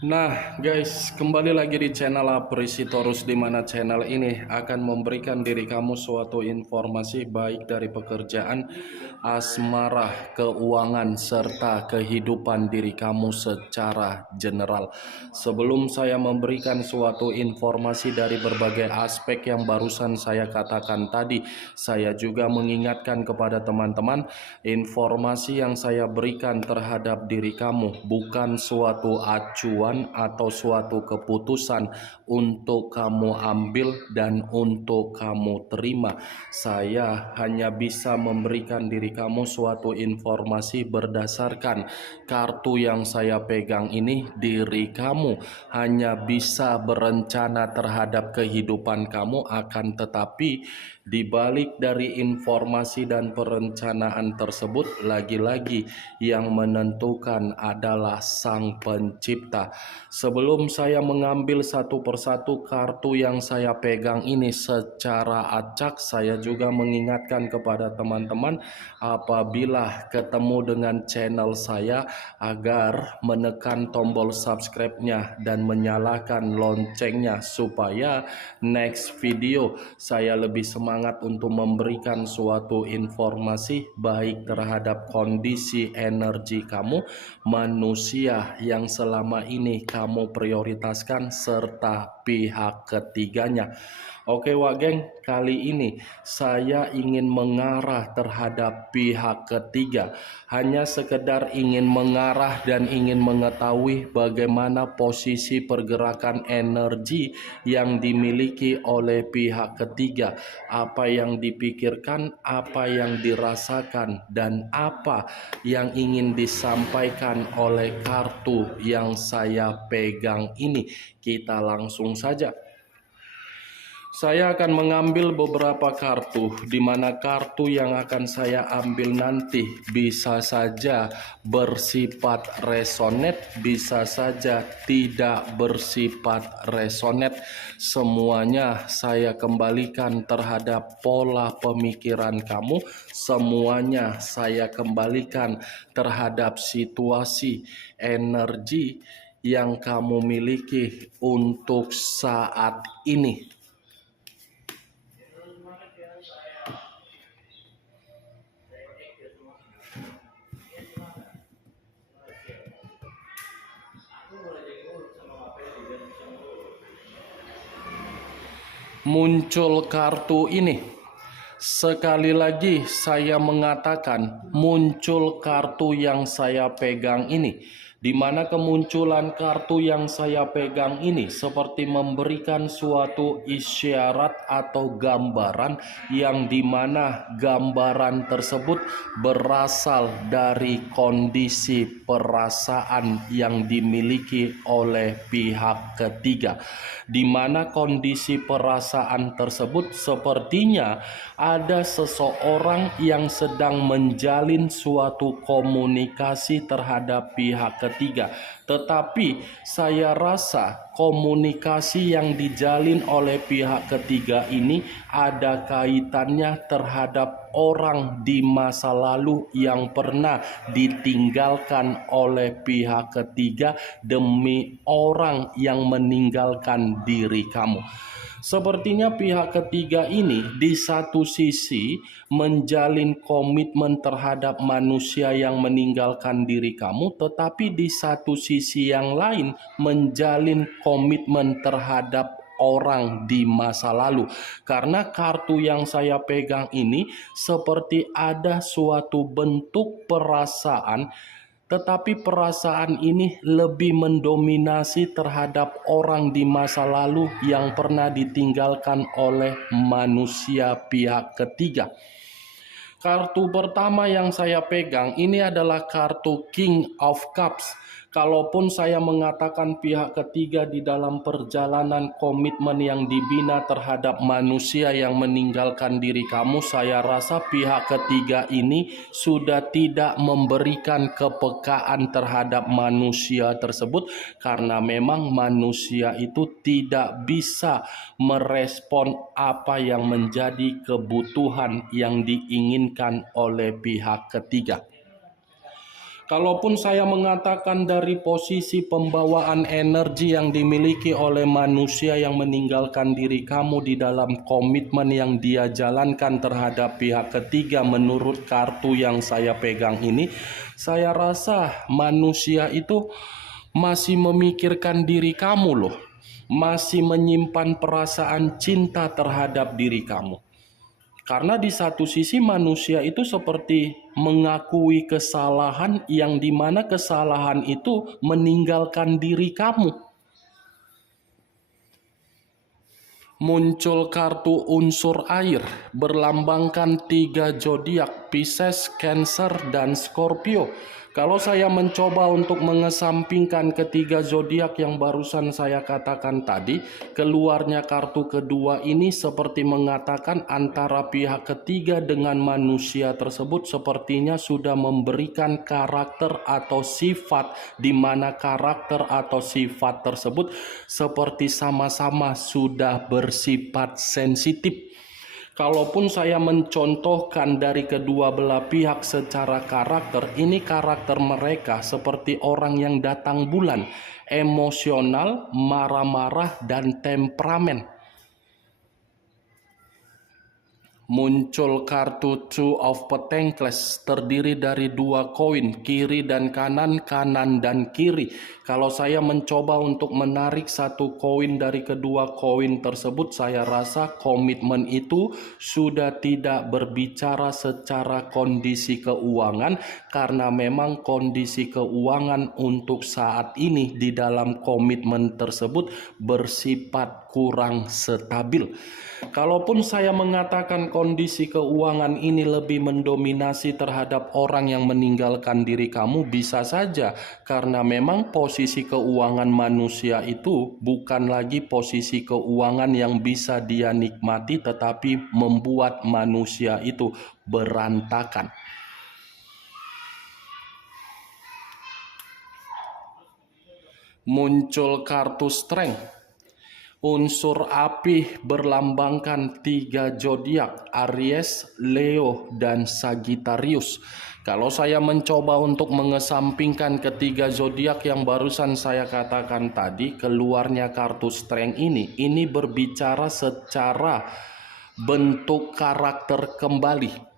Nah guys, kembali lagi di channel Apresitorus, di mana channel ini akan memberikan diri kamu suatu informasi baik dari pekerjaan, asmara, keuangan, serta kehidupan diri kamu secara general. Sebelum saya memberikan suatu informasi dari berbagai aspek yang barusan saya katakan tadi, saya juga mengingatkan kepada teman-teman, informasi yang saya berikan terhadap diri kamu bukan suatu acuan atau suatu keputusan untuk kamu ambil dan untuk kamu terima. Saya hanya bisa memberikan diri kamu suatu informasi berdasarkan kartu yang saya pegang ini. Diri kamu hanya bisa berencana terhadap kehidupan kamu, akan tetapi di balik dari informasi dan perencanaan tersebut, lagi-lagi yang menentukan adalah Sang Pencipta. Sebelum saya mengambil satu persatu kartu yang saya pegang ini secara acak, saya juga mengingatkan kepada teman-teman apabila ketemu dengan channel saya agar menekan tombol subscribe-nya dan menyalakan loncengnya supaya next video saya lebih semangat untuk memberikan suatu informasi baik terhadap kondisi energi kamu, manusia yang selama ini kamu prioritaskan, serta pihak ketiganya. Oke wak geng, kali ini saya ingin mengarah terhadap pihak ketiga. Hanya sekedar ingin mengarah dan ingin mengetahui bagaimana posisi pergerakan energi yang dimiliki oleh pihak ketiga. Apa yang dipikirkan, apa yang dirasakan, dan apa yang ingin disampaikan oleh kartu yang saya pegang ini. Kita langsung saja. Saya akan mengambil beberapa kartu, di mana kartu yang akan saya ambil nanti bisa saja bersifat resonate, bisa saja tidak bersifat resonate. Semuanya saya kembalikan terhadap pola pemikiran kamu, semuanya saya kembalikan terhadap situasi energi yang kamu miliki untuk saat ini. Muncul kartu ini. Sekali lagi saya mengatakan, muncul kartu yang saya pegang ini, di mana kemunculan kartu yang saya pegang ini seperti memberikan suatu isyarat atau gambaran, yang dimana gambaran tersebut berasal dari kondisi perasaan yang dimiliki oleh pihak ketiga, di mana kondisi perasaan tersebut sepertinya ada seseorang yang sedang menjalin suatu komunikasi terhadap pihak ketiga. Tetapi saya rasa komunikasi yang dijalin oleh pihak ketiga ini ada kaitannya terhadap orang di masa lalu yang pernah ditinggalkan oleh pihak ketiga demi orang yang meninggalkan diri kamu. Sepertinya pihak ketiga ini di satu sisi menjalin komitmen terhadap manusia yang meninggalkan diri kamu, tetapi di satu sisi yang lain menjalin komitmen terhadap orang di masa lalu. Karena kartu yang saya pegang ini seperti ada suatu bentuk perasaan, tetapi perasaan ini lebih mendominasi terhadap orang di masa lalu yang pernah ditinggalkan oleh manusia pihak ketiga. Kartu pertama yang saya pegang ini adalah kartu King of Cups. Kalaupun saya mengatakan pihak ketiga di dalam perjalanan komitmen yang dibina terhadap manusia yang meninggalkan diri kamu, saya rasa pihak ketiga ini sudah tidak memberikan kepekaan terhadap manusia tersebut, karena memang manusia itu tidak bisa merespon apa yang menjadi kebutuhan yang diinginkan oleh pihak ketiga. Kalaupun saya mengatakan dari posisi pembawaan energi yang dimiliki oleh manusia yang meninggalkan diri kamu di dalam komitmen yang dia jalankan terhadap pihak ketiga menurut kartu yang saya pegang ini, saya rasa manusia itu masih memikirkan diri kamu loh, masih menyimpan perasaan cinta terhadap diri kamu. Karena di satu sisi manusia itu seperti mengakui kesalahan yang dimana kesalahan itu meninggalkan diri kamu. Muncul kartu unsur air berlambangkan 3 zodiak Pisces, Cancer, dan Scorpio. Kalau saya mencoba untuk mengesampingkan ketiga zodiak yang barusan saya katakan tadi, keluarnya kartu kedua ini seperti mengatakan antara pihak ketiga dengan manusia tersebut sepertinya sudah memberikan karakter atau sifat, di mana karakter atau sifat tersebut seperti sama-sama sudah bersifat sensitif. Kalaupun saya mencontohkan dari kedua belah pihak secara karakter, ini karakter mereka seperti orang yang datang bulan, emosional, marah-marah, dan temperamen. Muncul kartu Two of Pentacles terdiri dari 2 koin, kiri dan kanan, kanan dan kiri. Kalau saya mencoba untuk menarik 1 koin dari kedua koin tersebut, saya rasa komitmen itu sudah tidak berbicara secara kondisi keuangan, karena memang kondisi keuangan untuk saat ini di dalam komitmen tersebut bersifat kurang stabil. Kalaupun saya mengatakan kondisi keuangan ini lebih mendominasi terhadap orang yang meninggalkan diri kamu, bisa saja karena memang posisi keuangan manusia itu bukan lagi posisi keuangan yang bisa dia nikmati, tetapi membuat manusia itu berantakan. Muncul kartu Strength. Unsur api berlambangkan 3 zodiak Aries, Leo, dan Sagittarius. Kalau saya mencoba untuk mengesampingkan ketiga zodiak yang barusan saya katakan tadi, keluarnya kartu Strength ini berbicara secara bentuk karakter kembali.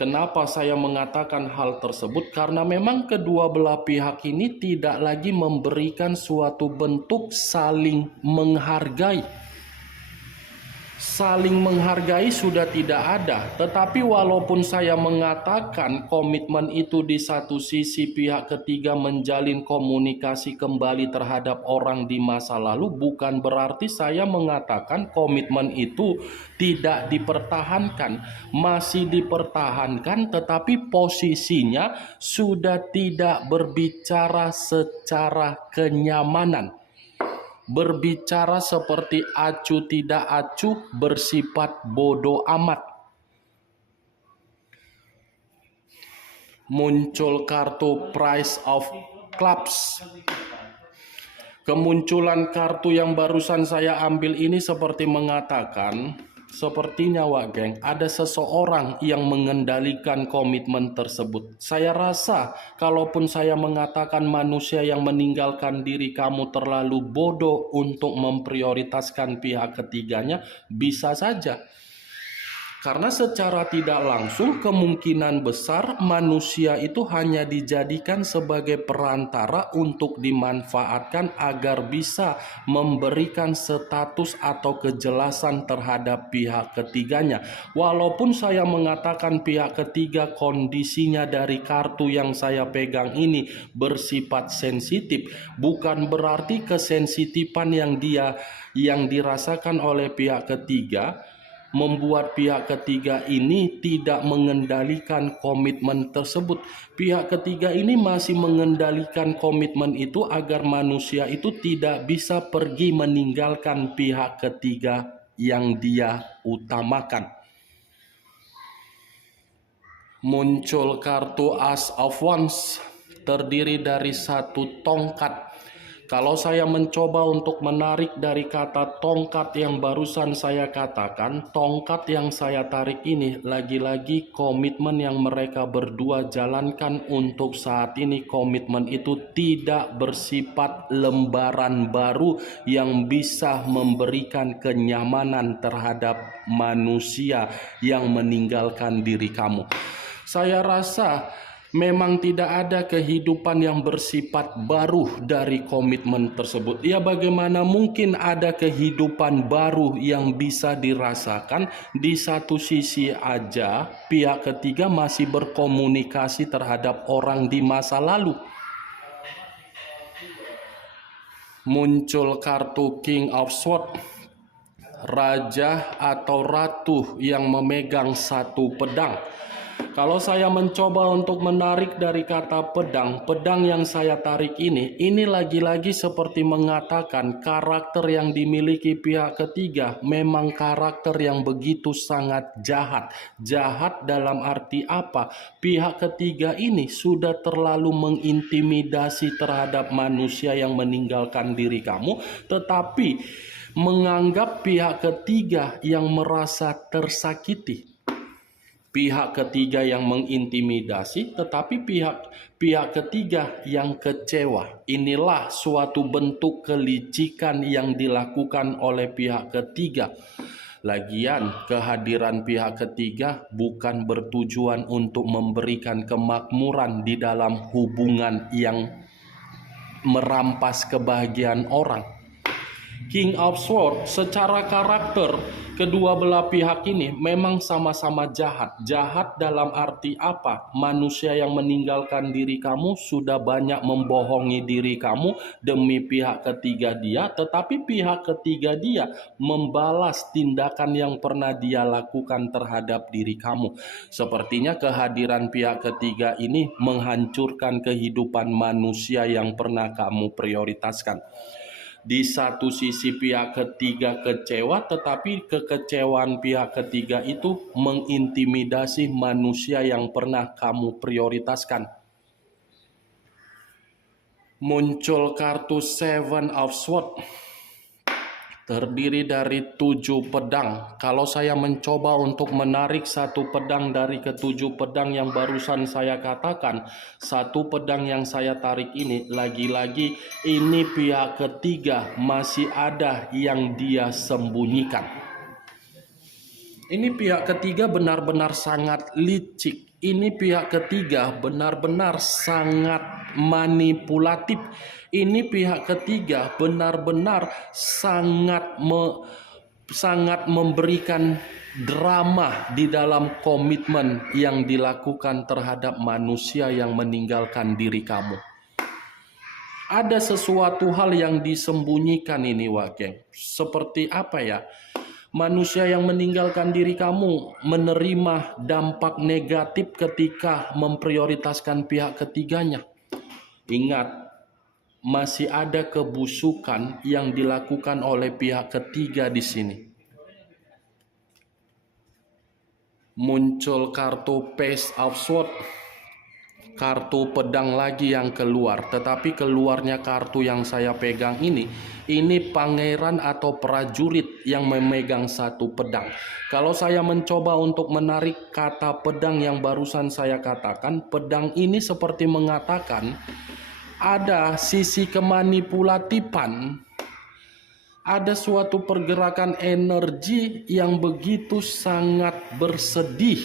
Kenapa saya mengatakan hal tersebut? Karena memang kedua belah pihak ini tidak lagi memberikan suatu bentuk saling menghargai. Saling menghargai sudah tidak ada. Tetapi walaupun saya mengatakan komitmen itu di satu sisi pihak ketiga menjalin komunikasi kembali terhadap orang di masa lalu, bukan berarti saya mengatakan komitmen itu tidak dipertahankan. Masih dipertahankan, tetapi posisinya sudah tidak berbicara secara kenyamanan. Berbicara seperti acuh tidak acuh, bersifat bodoh amat. Muncul kartu Price of Clubs. Kemunculan kartu yang barusan saya ambil ini seperti mengatakan, sepertinya Wak Geng, ada seseorang yang mengendalikan komitmen tersebut. Saya rasa kalaupun saya mengatakan manusia yang meninggalkan diri kamu terlalu bodoh untuk memprioritaskan pihak ketiganya, bisa saja. Karena secara tidak langsung kemungkinan besar manusia itu hanya dijadikan sebagai perantara untuk dimanfaatkan agar bisa memberikan status atau kejelasan terhadap pihak ketiganya. Walaupun saya mengatakan pihak ketiga kondisinya dari kartu yang saya pegang ini bersifat sensitif, bukan berarti kesensitifan yang dirasakan oleh pihak ketiga membuat pihak ketiga ini tidak mengendalikan komitmen tersebut. Pihak ketiga ini masih mengendalikan komitmen itu agar manusia itu tidak bisa pergi meninggalkan pihak ketiga yang dia utamakan. Muncul kartu Ace of Wands terdiri dari 1 tongkat. Kalau saya mencoba untuk menarik dari kata tongkat yang barusan saya katakan, tongkat yang saya tarik ini lagi-lagi komitmen yang mereka berdua jalankan untuk saat ini. Komitmen itu tidak bersifat lembaran baru yang bisa memberikan kenyamanan terhadap manusia yang meninggalkan diri kamu. Saya rasa memang tidak ada kehidupan yang bersifat baru dari komitmen tersebut. Ya, bagaimana mungkin ada kehidupan baru yang bisa dirasakan? Di satu sisi aja pihak ketiga masih berkomunikasi terhadap orang di masa lalu. Muncul kartu King of Swords, raja atau ratu yang memegang satu pedang. Kalau saya mencoba untuk menarik dari kata pedang, pedang yang saya tarik ini lagi-lagi seperti mengatakan karakter yang dimiliki pihak ketiga memang karakter yang begitu sangat jahat. Jahat dalam arti apa? Pihak ketiga ini sudah terlalu mengintimidasi terhadap manusia yang meninggalkan diri kamu, tetapi menganggap pihak ketiga yang merasa tersakiti. Pihak ketiga yang mengintimidasi, tetapi pihak ketiga yang kecewa. Inilah suatu bentuk kelicikan yang dilakukan oleh pihak ketiga. Lagian kehadiran pihak ketiga bukan bertujuan untuk memberikan kemakmuran di dalam hubungan yang merampas kebahagiaan orang. King of Swords secara karakter kedua belah pihak ini memang sama-sama jahat. Jahat dalam arti apa? Manusia yang meninggalkan diri kamu sudah banyak membohongi diri kamu demi pihak ketiga dia, tetapi pihak ketiga dia membalas tindakan yang pernah dia lakukan terhadap diri kamu. Sepertinya kehadiran pihak ketiga ini menghancurkan kehidupan manusia yang pernah kamu prioritaskan. Di satu sisi pihak ketiga kecewa, tetapi kekecewaan pihak ketiga itu mengintimidasi manusia yang pernah kamu prioritaskan. Muncul kartu Seven of Swords, terdiri dari 7 pedang. Kalau saya mencoba untuk menarik satu pedang dari ketujuh pedang yang barusan saya katakan, satu pedang yang saya tarik ini lagi-lagi ini pihak ketiga masih ada yang dia sembunyikan. Ini pihak ketiga benar-benar sangat licik. Ini pihak ketiga benar-benar sangat manipulatif. Ini pihak ketiga benar-benar sangat memberikan drama di dalam komitmen yang dilakukan terhadap manusia yang meninggalkan diri kamu. Ada sesuatu hal yang disembunyikan ini, Wakeng. Seperti apa ya? Manusia yang meninggalkan diri kamu menerima dampak negatif ketika memprioritaskan pihak ketiganya. Ingat, masih ada kebusukan yang dilakukan oleh pihak ketiga di sini. Muncul kartu Page of Swords, kartu pedang lagi yang keluar, tetapi keluarnya kartu yang saya pegang ini pangeran atau prajurit yang memegang satu pedang. Kalau saya mencoba untuk menarik kata pedang yang barusan saya katakan, pedang ini seperti mengatakan ada sisi kemanipulatifan, ada suatu pergerakan energi yang begitu sangat bersedih,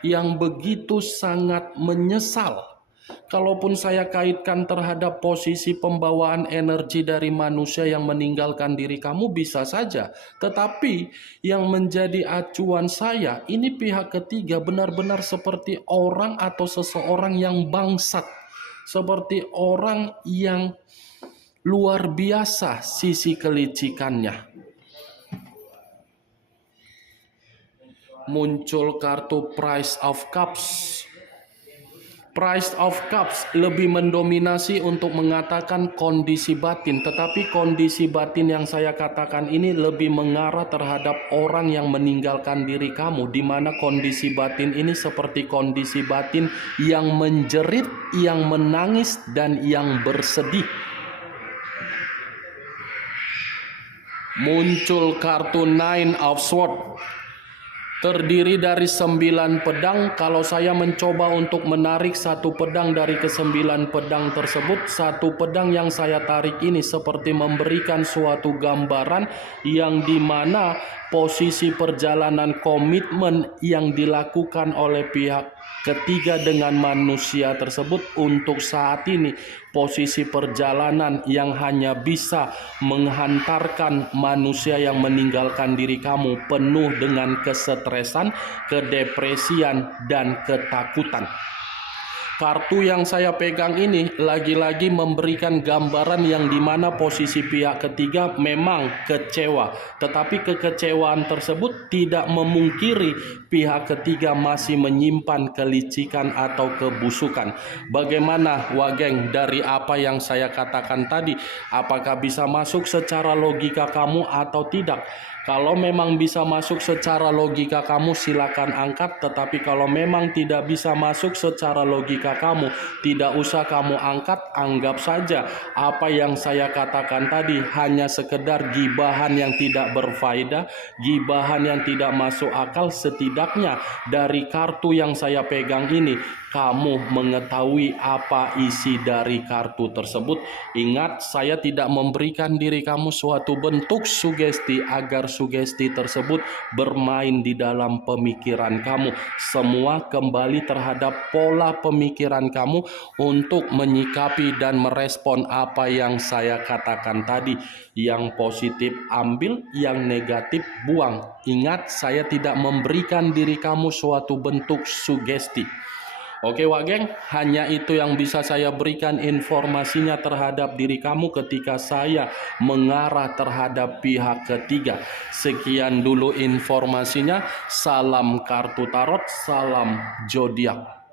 yang begitu sangat menyesal. Kalaupun saya kaitkan terhadap posisi pembawaan energi dari manusia yang meninggalkan diri kamu bisa saja. Tetapi yang menjadi acuan saya, ini pihak ketiga benar-benar seperti orang atau seseorang yang bangsat. Seperti orang yang luar biasa sisi kelicikannya. Muncul kartu Price of Cups. Price of Cups lebih mendominasi untuk mengatakan kondisi batin, tetapi kondisi batin yang saya katakan ini lebih mengarah terhadap orang yang meninggalkan diri kamu, di mana kondisi batin ini seperti kondisi batin yang menjerit, yang menangis, dan yang bersedih. muncul kartu Nine of Swords. Terdiri dari 9 pedang. Kalau saya mencoba untuk menarik satu pedang dari ke-9 pedang tersebut, satu pedang yang saya tarik ini seperti memberikan suatu gambaran yang dimana posisi perjalanan komitmen yang dilakukan oleh pihak ketiga dengan manusia tersebut untuk saat ini, posisi perjalanan yang hanya bisa menghantarkan manusia yang meninggalkan diri kamu penuh dengan kesetresan, kedepresian, dan ketakutan. Kartu yang saya pegang ini lagi-lagi memberikan gambaran yang dimana posisi pihak ketiga memang kecewa. Tetapi kekecewaan tersebut tidak memungkiri pihak ketiga masih menyimpan kelicikan atau kebusukan. Bagaimana Wageng dari apa yang saya katakan tadi? Apakah bisa masuk secara logika kamu atau tidak? Kalau memang bisa masuk secara logika kamu, silakan angkat. Tetapi kalau memang tidak bisa masuk secara logika kamu, tidak usah kamu angkat. Anggap saja apa yang saya katakan tadi hanya sekedar gibahan yang tidak berfaedah, gibahan yang tidak masuk akal. Setidaknya dari kartu yang saya pegang ini, kamu mengetahui apa isi dari kartu tersebut. Ingat, saya tidak memberikan diri kamu suatu bentuk sugesti agar sugesti tersebut bermain di dalam pemikiran kamu. Semua kembali terhadap pola pemikiran kamu untuk menyikapi dan merespon apa yang saya katakan tadi. Yang positif ambil, yang negatif buang. Ingat, saya tidak memberikan diri kamu suatu bentuk sugesti. Oke Wageng, hanya itu yang bisa saya berikan informasinya terhadap diri kamu ketika saya mengarah terhadap pihak ketiga. Sekian dulu informasinya. Salam kartu tarot, salam zodiak.